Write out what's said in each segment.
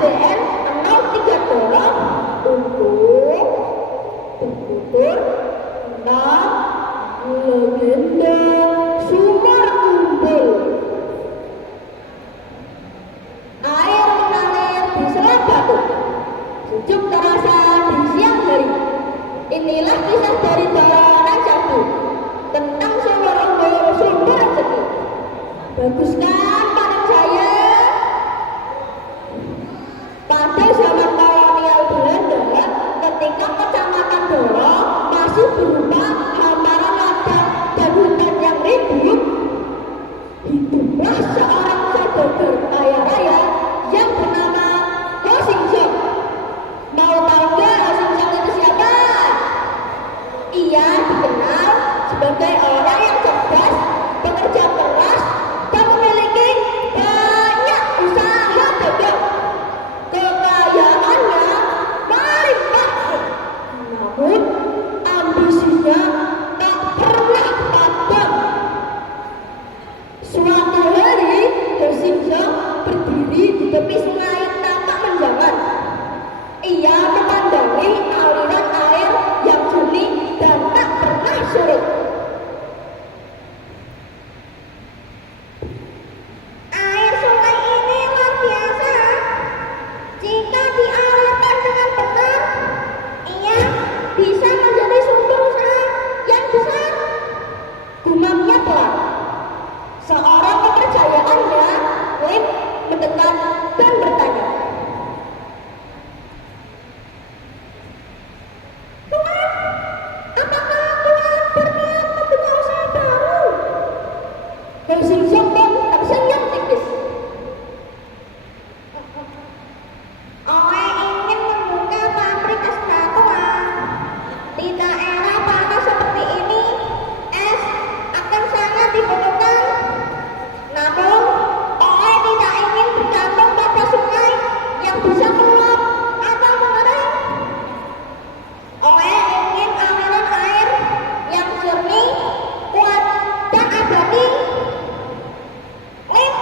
SDN 03 dorong untuk bertutur tentang legenda Sumur Umbul. Air mengalir di Selat Batu, sejuk terasa di siang hari. Inilah kisah dari Dolanan Jambu tentang Sumur Umbul sumber rezeki. Bagus kan Panen Jaya? Pada zaman kolonial Belanda, ketika Kecamatan Doro masih berupa hamparan ladang dan hutan yang rimbun, hiduplah seorang saudagar kaya raya yang bernama Ho Sing Song. Mau tahu nggak Ho Sing Song itu siapa? Ia dikenal sebagai orang yang cerdas, bekerja keras, dan memiliki banyak usaha dagang. Kekayaannya melimpah, namun ambisinya tak pernah padam. Suatu hari, Ho Sing Song berdiri di tepi sungai tampak menjangan. Ia memandangi aliran air yang jernih dan tak pernah surut. Air sungai ini luar biasa. Jika dialirkan dengan benar, ia bisa menjadi sumber usaha yang besar. Gumamnya pelan. Seorang kepercayaannya, Lim, mendekat dan bertanya, "Tuan, apakah Tuan berniat membuka usaha baru?" Ho Sing Song pun tersenyum tipis. "Oleh ingin membuka pabrik es batu, Tuan. Di daerah panas seperti ini, es akan sangat dibutuhkan. Namun, Oleh tidak ingin bergantung pada sungai yang bisa meluap atau mengering. Oleh ingin aliran air yang jernih, kuat, dan abadi. Lim,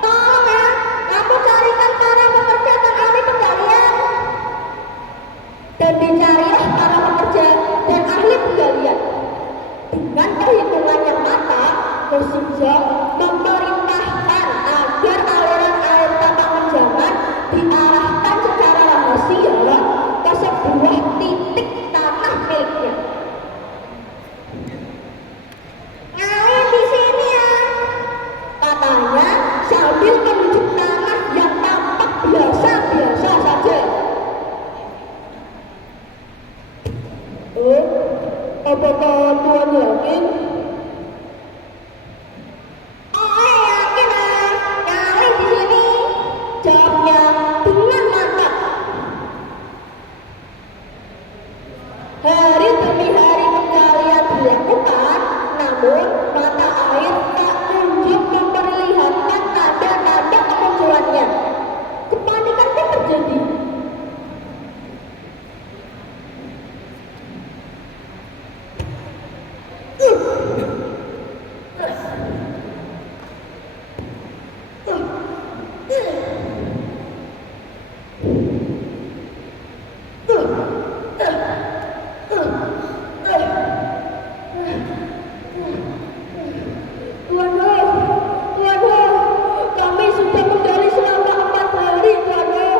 tolong ya, kamu carikan para pekerja dan ahli penggalian." Dan dicarilah para pekerja dan ahli penggalian. Dengan perhitungan yang matang, Ho Sing Song memerintahkan agar aliran air tampak menjangan diarahkan secara rahasia ke sebuah titik tanah miliknya. "Ngalir di sini ya," katanya sambil menunjuk tanah yang tampak biasa-biasa saja. "Oh, apakah Tuan yakin?" "Oleh yakin lah, ngalir di sini," jawabnya dengan mantap. Hari demi hari penggalian dilakukan, namun mata air tak kunjung memperlihatkan tanda-tanda kemunculannya. Kepanikan pun terjadi. "Tuan Ho, Tuan Ho, kami sudah menggali selama 4 hari, Tuan Ho.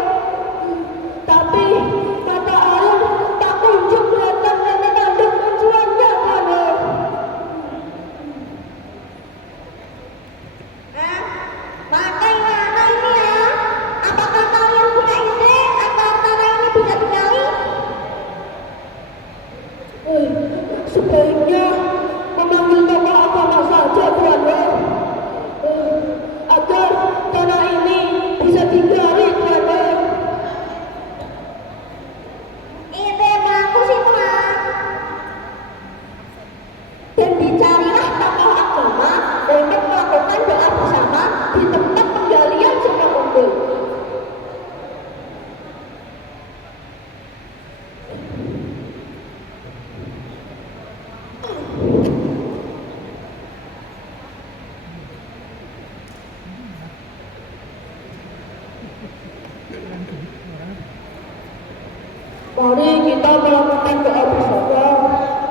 Mari kita melakukan doa bersama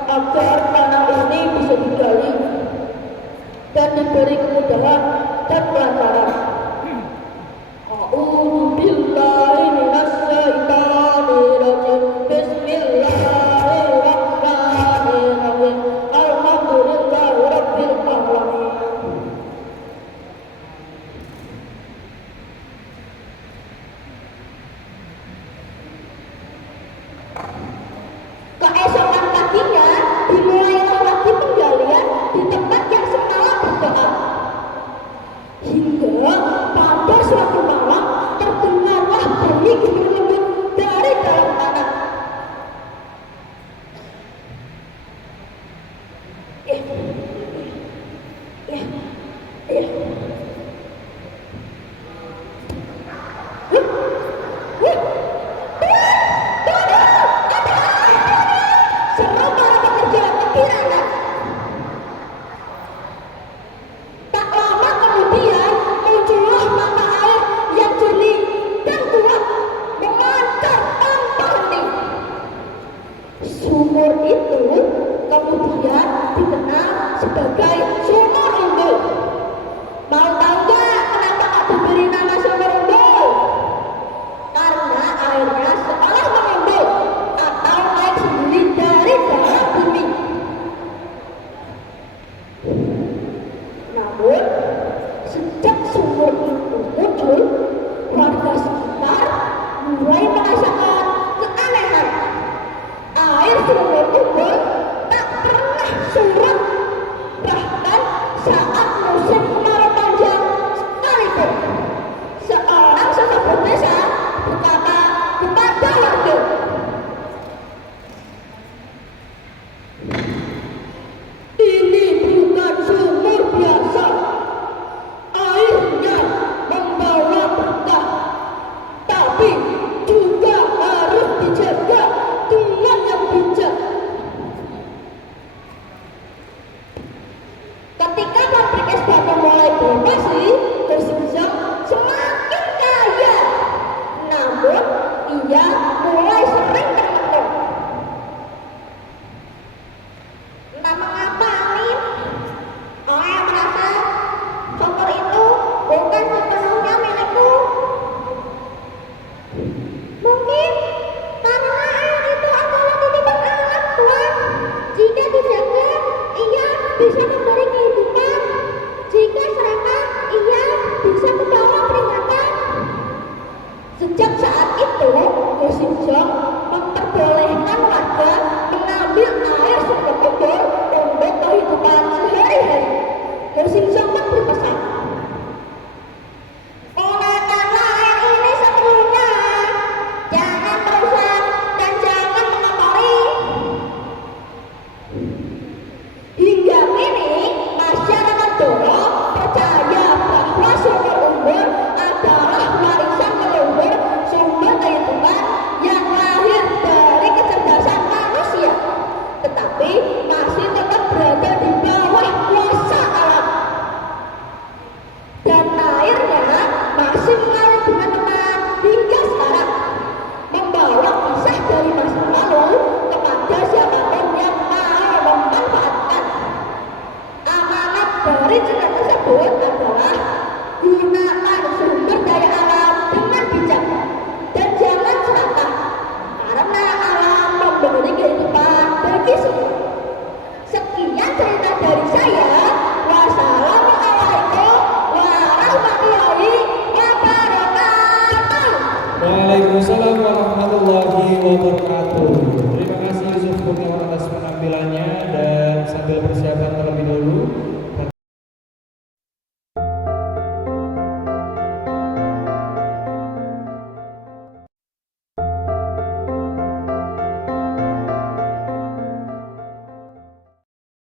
agar tanah ini bisa digali dan diberi kemudahan dan kelancaran. A'udzu billahi minasyaitonir rajim. Bismillahirrahmanirrahim. Alhamdulillahirabbil alamin. Keesokan paginya dimulailah lagi penggalian di tempat yang semalam berdoa. Hingga pada suatu malam terdengarlah bunyi gemuruh dari dalam tanah. Eh, eh, eh. Semua para pekerja kepirangan. Tak lama kemudian muncullah mata air yang jernih dan kuat memancar tanpa henti. Sumur itu kemudian dikenal sebagai Sumur Umbul. Mau tahu nggak kenapa tak diberi nama Sumur Umbul? Karena airnya seolah mengumbul atau naik sendiri dari dalam bumi. Namun, sejak sumur itu muncul, warga sekitar mulai merasakan keanehan. Air sumur umbul tak pernah surut, bahkan saat musim kemarau panjang sekalipun. Seorang sesepuh desa berkata kepada warga, "Ini bukan sumur biasa. Airnya membawa berkah, tapi juga harus dijaga dengan yang bijak." Ketika pabrik es batu mulai beroperasi, Gosinjong semakin kaya. Namun, ia mulai sering tertekan. Entah mengapa, Amin, saya merasa sumur itu bukan sepenuhnya milikku. Mungkin karena air itu adalah titipan alam Tuhan. Jika dijaga, ia bisa memberi kehidupan. Jika serakah, ia bisa membawa peringatan. Sejak saat itu, Gosinjong memperbolehkan warga mengambil air sumur umbul untuk kehidupan sehari-hari. Gosinjong pun berpesan, "Gunakanlah air ini sepenuhnya, jangan merusak dan jangan mengotori." Hingga kini, masyarakat Doro percaya bahwa sumur umbul adalah warisan leluhur, sumber kehidupan yang lahir dari kecerdasan manusia, tetapi masih tetap berada di bawah kuasa alam. Dan airnya masih mengalir dengan tenang hingga sekarang, membawa kisah dari masa lalu kepada siapapun yang mau memanfaatkan. Amanat dari cerita tersebut adalah gunakan sumber daya alam dengan bijak dan jangan serakah, karena alam memberi kehidupan bagi semua. Sekian cerita dari saya. Wassalamualaikum warahmatullahi wabarakatuh. Waalaikumsalam warahmatullahi wabarakatuh. Terima kasih Yusuf Kurniawan atas penampilannya, dan sambil persiapan